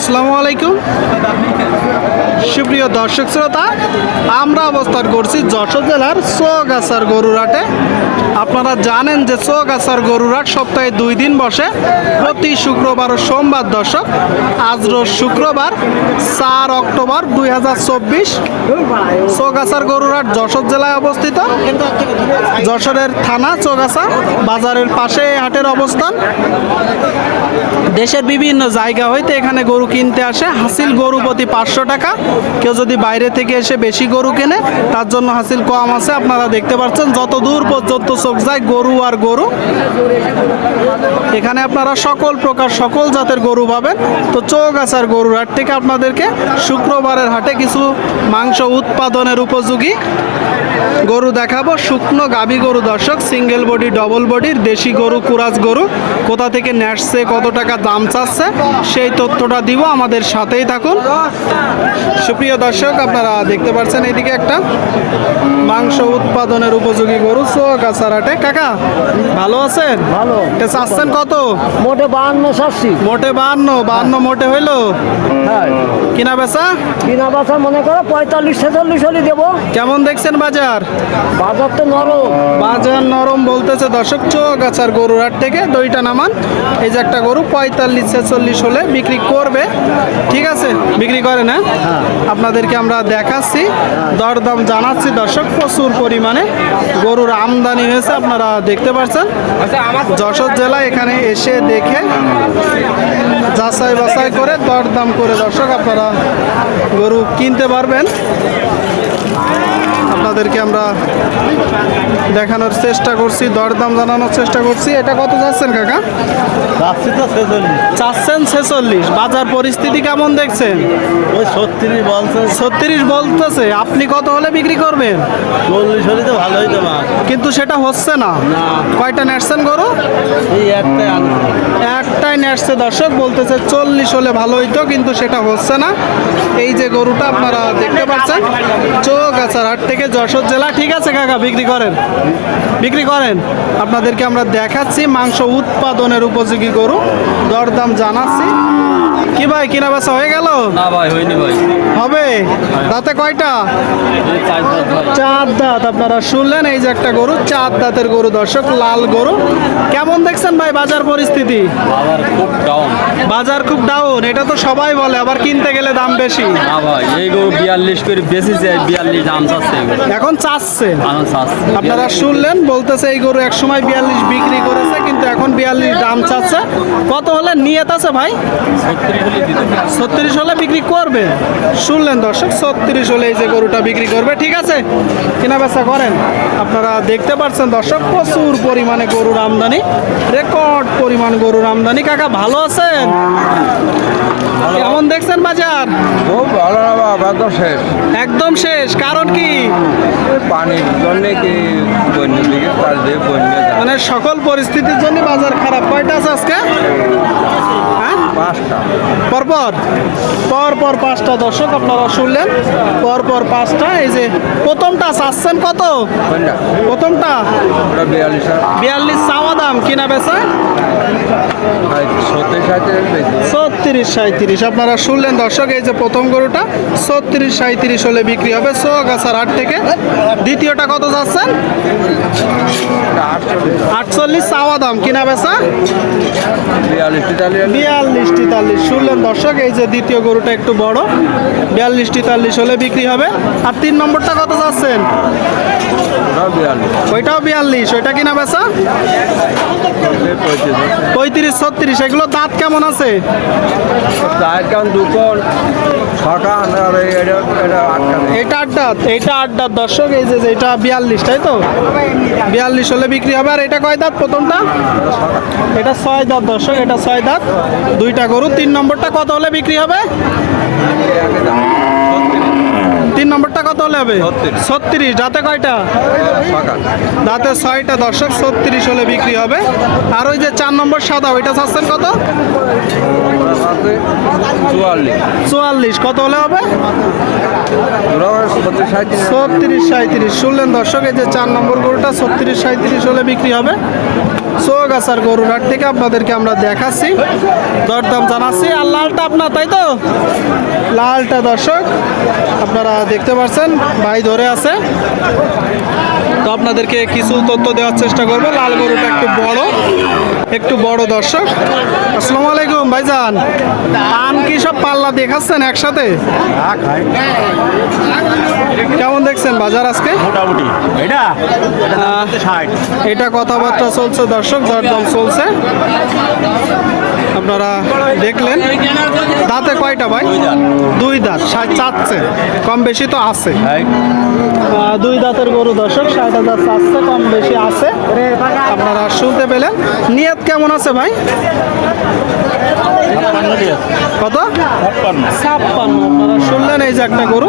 আসসালামু আলাইকুম সুপ্রিয় দর্শক শ্রোতা, আমরা অবস্থান করছি যশোর জেলার চৌগাছার গরুরহাটে। আপনারা জানেন যে চৌগাছার গরুরহাট সপ্তাহে 2 দিন বসে, প্রতি শুক্রবার ও সোমবার। দর্শক, আজ রোজ শুক্রবার 4 অক্টোবর 2024। চৌগাছার গরুরহাট যশোর জেলায় অবস্থিত। যশোরের থানা চৌগাছা বাজারের পাশে হাটের অবস্থান। দেশের বিভিন্ন জায়গা হইতে এখানে গরু কিনতে আসে। হাসিল গরু প্রতি 500 টাকা। কেউ যদি বাইরে থেকে এসে বেশি গরু কেনে তার জন্য হাসিল কম আছে। আপনারা দেখতে পাচ্ছেন যত দূর পর্যন্ত চোখ যায় গরু আর গরু। এখানে আপনারা সকল প্রকার সকল জাতের গরু পাবেন। তো চৌগাছার গরুর হাট থেকে আপনাদেরকে শুক্রবারের হাটে কিছু মাংস উৎপাদনের উপযোগী গরু দেখাবো। শুকনো গাভী গরু দর্শক, সিঙ্গেল বডি ডবল বডির দেশি গরু, কুরাজ গরু কোথা থেকে নেসছে, কত টাকা দাম চাচ্ছে সেই তথ্যটা দিব। আমাদের সাথেই থাকুন। সুপ্রিয় দর্শক, আপনারা দেখতে পাচ্ছেন এদিকে একটা মাংস উৎপাদনের উপযোগী গরু চৌগাছার হাটে। কাকা ভালো আছেন? ভালো। চাচ্ছেন কত? মোটে 52 চাচ্ছি। মোটে 52 মোটে হইলো। হ্যাঁ, কিনা বেচা? কিনা বাছা মনে করো 45-46 হলে দেবো। কেমন দেখছেন বাজার? বাজার তো নরম। বাজার নরম বলতেছে দর্শক চৌগাছার গরুর হাট থেকে। দইটা নামান। এই যে একটা গরু 45-46 হলে বিক্রি করবে। ঠিক আছে, বিক্রি করে না? আপনাদেরকে আমরা দেখাচ্ছি, দরদাম জানাচ্ছি দর্শক। প্রচুর পরিমাণে গরুর আমদানি হয়েছে, আপনারা দেখতে পাচ্ছেন। যশোর জেলায় এখানে এসে দেখে যাচাই বাছাই করে দরদাম করে দর্শক আপনারা গরু কিনতে পারবেন। আপনাদেরকে আমরা দেখানোর চেষ্টা করছি, দরদাম জানানোর চেষ্টা করছি। এটা কত যাচ্ছেন কাকা? চাচ্ছেন 46। বাজার পরিস্থিতি কেমন দেখছেন? ওই 36 বলছে। 36 বলতেছে। আপনি কত হলে বিক্রি করবেন? 40 হলে তো ভালোই তো মা। কিন্তু সেটা হচ্ছে না। কয়টা নেটছেন গরু? এই একটাই একটাই নেটছে দর্শক, বলতেছে 40 হলে ভালো হইতো, কিন্তু সেটা হচ্ছে না। এই যে গরুটা আপনারা দেখতে পাচ্ছেন চৌগাছার হাট থেকে যশোর জেলা। ঠিক আছে কাকা, বিক্রি করেন, বিক্রি করেন। আপনাদেরকে আমরা দেখাচ্ছি মাংস উৎপাদনের উপযোগী গরু, দরদাম জানাচ্ছি। কি ভাই, কিনা বেচা হয়ে গেল? না ভাই, হয়নি ভাই। হবে। দাঁতে কয়টা? 4 দাঁত। আপনারা শুনলেন, এই যে একটা গরু 4 দাঁতের গরু দর্শক, লাল গরু। কেমন দেখছেন ভাই বাজার পরিস্থিতি? বাজার খুব ডাউন। বাজার খুব ডাউন, এটা তো সবাই বলে, আবার কিনতে গেলে দাম বেশি। না ভাই, এই গরু 42 করে বেশি যায়, 42 দাম চাচ্ছে। এখন চাচ্ছে। চাচ্ছে। আপনারা শুনলেন, বলতেছে এই গরু এক সময় 42 বিক্রি করেছে, কিন্তু এখন 42 দাম চাচ্ছে। কত হলে নিয়ত আছে ভাই? 36 হলে বিক্রি করবে। শুনলেন দর্শক, 36 হলে এই যে গরুটা বিক্রি করবে। ঠিক আছে, কেনা বেচা করেন। আপনারা দেখতে পাচ্ছেন দর্শক, প্রচুর পরিমাণে গরুর আমদানি, রেকর্ড পরিমাণ গরুর আমদানি। কাকা ভালো আছেন? কেমন দেখছেন বাজার? খুব ভালো না বাবা, একদম শেষ। একদম শেষ। কারণ কি? পানির জন্য কি বন্যা দিকে তার দিয়ে বন্যা যায়। মানে সকল পরিস্থিতির জন্য বাজার খারাপ। কয়টা আছে আজকে? হ্যাঁ, 5টা। পরপর পরপর 5টা দর্শক, আপনারা শুনলেন, পরপর 5টা। এই যে প্রথমটা চাচ্ছেন কত? বন্যা প্রথমটা ওটা 42 চাওয়া দাম, কিনা বেচা 36-37। আপনারা শুনলেন দর্শক, এই যে প্রথম গরুটা 36-37 হলে বিক্রি হবে চৌগাছার হাট থেকে। দ্বিতীয়টা কত যাচ্ছেন? 48 চাওয়া দাম, কিনা বেচা 42-43। শুনলেন দর্শক, এই যে দ্বিতীয় গরুটা একটু বড়, 42-43 হলে বিক্রি হবে। আর 3 নম্বরটা কত যাচ্ছেন? ওইটাও 42। ওইটা কিনা বেচা 35-36। এগুলো দাঁত কেমন আছে? এটা 8 দাঁত। এইটা 8 দাঁত দর্শক। এই যে এটা 42, তাই তো? 42 হলে বিক্রি হবে। আর এটা কয় দাঁত প্রথমটা? এটা 6 দাঁত দর্শক, এটা 6 দাঁত। দুইটা গরু। 3 নম্বরটা কত হলে বিক্রি হবে? 3 নম্বরটা কত হলে হবে? 36। দাঁতে কয়টা? দাঁতে 6টা দর্শক, 36 হলে বিক্রি হবে। আর ওই যে 4 নম্বর সাদা, ওইটা চাচ্ছেন কত? 44। কত হলে হবে? 36-37। শুনলেন দর্শক, এই যে 4 নম্বর গরুটা 36-37 হলে বিক্রি হবে। চৌগাছার গরুর হাট থেকে আপনাদেরকে আমরা দেখাচ্ছি, দরদাম জানাচ্ছি। আর লালটা আপনার, তাই তো? লালটা দর্শক আপনারা দেখতে পাচ্ছেন, ভাই ধরে আছে। তো আপনাদেরকে কিছু তথ্য দেওয়ার চেষ্টা করবো। লাল গরুটা একটু বড় দর্শক। আসসালামু আলাইকুম ভাইজান, পান কি সব পাল্লা দেখাচ্ছেন একসাথে? কেমন দেখছেন বাজার আজকে? মোটামুটি এটা কথাবার্তা চলছে দর্শক, দরদাম চলছে। আপনারা দেখলেন। দাঁতে কয়টা ভাই? দুই দাঁত। 60 চাচ্ছে, কম বেশি তো আছে। দুই দাঁতের গরু দর্শক, 60,000 চাচ্ছে, কম বেশি আছে। আপনারা শুনতে পেলেন। নিয়ত কেমন আছে ভাই? কত? 56। আপনারা শুনলেন, এই যে একটা গরু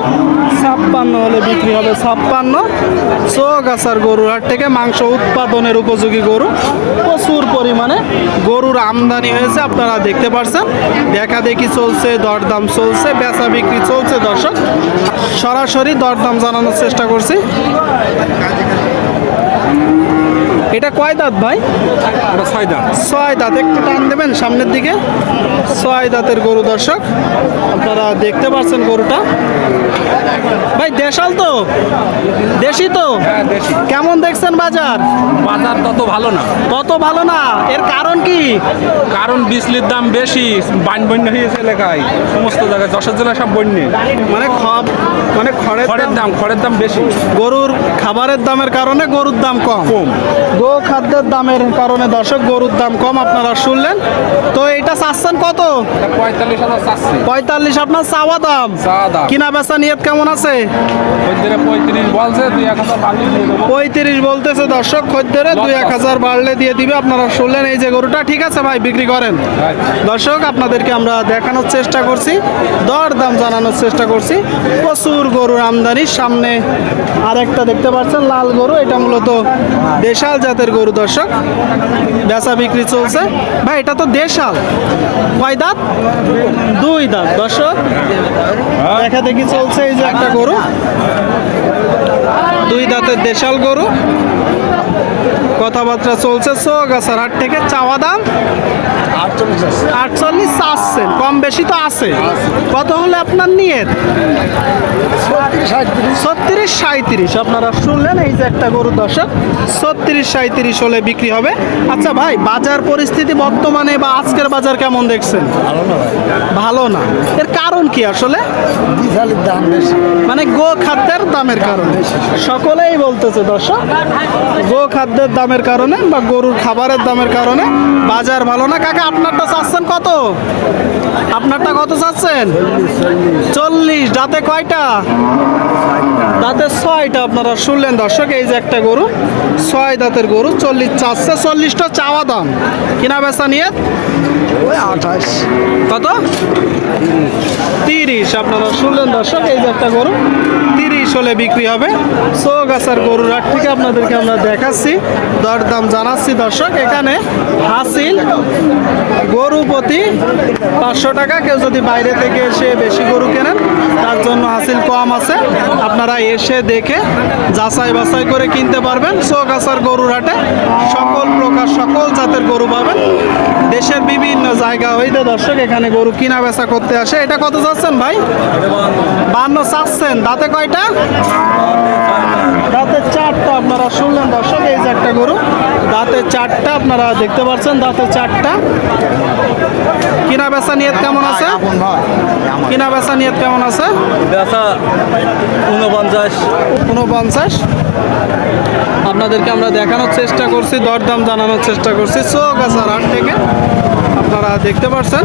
56 হলে বিক্রি হবে। 56 চৌগাছার গরুর হাট থেকে মাংস উৎপাদনের উপযোগী গরু। প্রচুর পরিমাণে গরুর আমদানি হয়েছে, আপনারা দেখতে পাচ্ছেন। দেখা দেখি চলছে, দরদাম চলছে, বেচা বিক্রি চলছে দর্শক। সরাসরি দরদাম জানানোর চেষ্টা করছি। এটা কয় দাঁত ভাই? 6 দাঁত। 6 দাঁত। একটু টান দেবেন সামনের দিকে। 6 দাঁতের গরু দর্শক, আপনারা দেখতে পাচ্ছেন গরুটা। ভাই দেশাল তো? দেশি তো? কেমন দেখছেন বাজার? বাজার তত ভালো না। কত ভালো না? এর কারণ কি? কারণ বিজলির দাম বেশি, বন্য হয়েছে এলাকায়, সমস্ত জায়গায় 10 জেলা সব বন্যে। মানে খড়ের দাম বেশি। গরুর খাবারের দামের কারণে গরুর দাম কম। গো খাদ্যের দামের কারণে দর্শক গরুর দাম কম, আপনারা শুনলেন। তো এটা চাচ্ছেন কত? 45,000 চাচ্ছি। 45 আপনার চাওয়া দাম। কিনা বেচা নিয়ত কেমন আছে? 35 বলছে, 2-1,000 বাড়লে দিয়ে দেবো। 35 বলতেছে দর্শক, খদ্দেরে 2-1,000 বাড়লে দিয়ে দিবে। আপনারা শুনলেন, এই যে গরুটা। ঠিক আছে ভাই, বিক্রি করেন। দর্শক আপনাদেরকে আমরা দেখানোর চেষ্টা করছি, দরদাম জানানোর চেষ্টা করছি। প্রচুর গরুর আমদানি। সামনে আরেকটা দেখতে পাচ্ছেন লাল গরু, এটা মূলত দেশাল জাতের গরু দর্শক। বেচা বিক্রি চলছে। ভাই এটা তো দেশাল। কয় দাঁত? 2 দাঁত দর্শক। দেখা দেখি চলছে, এই যে একটা গরু, 2 দাঁতের দেশাল গরু। কথাবার্তা চলছে। চৌগাছার হাট থেকে চাওয়া দাম 48 চাচ্ছেন, কম বেশি তো আছে। কত হলে আপনার নিয়ত? 36-37। আপনারা শুনলেন, এই যে একটা গরু দর্শক, 36-37 হলে বিক্রি হবে। আচ্ছা ভাই, বাজার পরিস্থিতি বর্তমানে বা আজকের বাজার কেমন দেখছেন? ভালো না। এর কারণ কি আসলে? দাম বেশি, মানে গো খাদ্যের দামের কারণে সকলেই বলতেছে দর্শক, গো খাদ্যের দামের কারণে বা গরুর খাবারের দামের কারণে বাজার ভালো না। কাকা আপনারটা চাচ্ছেন কত? আপনারটা কত চাচ্ছেন? 40। দাঁতে কয়টা? দাঁতে 6টা। আপনারা শুনলেন দর্শক, এই যে একটা গরু, 6 দাঁতের গরু, 40 চাচ্ছে। 40টা চাওয়া দাম। কিনা বেচা নিয়ত? 28। কত? 30। আপনারা শুনলেন দর্শক, এই যে একটা গরু 30 হলে বিক্রি হবে। চৌগাছার গরুর হাট থেকে আপনাদেরকে আমরা দেখাচ্ছি, দরদাম জানাচ্ছি দর্শক। এখানে হাসিল গরু প্রতি 500 টাকা। কেউ যদি বাইরে থেকে এসে বেশি গরু কেনেন, তার জন্য হাসিল কম আছে। আপনারা এসে দেখে যাচাই বাছাই করে কিনতে পারবেন। চৌগাছার গরুর হাটে সকল প্রকার, সকল জাতের গরু পাবেন। দেশের বিভিন্ন জায়গা হইতে দর্শক এখানে গরু কিনা বেচা করতে আসে। এটা কত চাচ্ছেন ভাই? 52 চাচ্ছেন। দাঁতে কয়টা? দাঁতে 4টা। আপনারা শুনলেন দর্শক, এই যে একটা গরু, দাঁতে 4টা। আপনারা দেখতে পাচ্ছেন, দাঁতে 4টা। কিনা বেচা নিয়ত কেমন আছে? কিনা বেচা নিয়ত কেমন আছে? বেচা 49। আপনাদেরকে আমরা দেখানোর চেষ্টা করছি, দরদাম জানানোর চেষ্টা করছি চৌগাছার হাট থেকে। আপনারা দেখতে পাচ্ছেন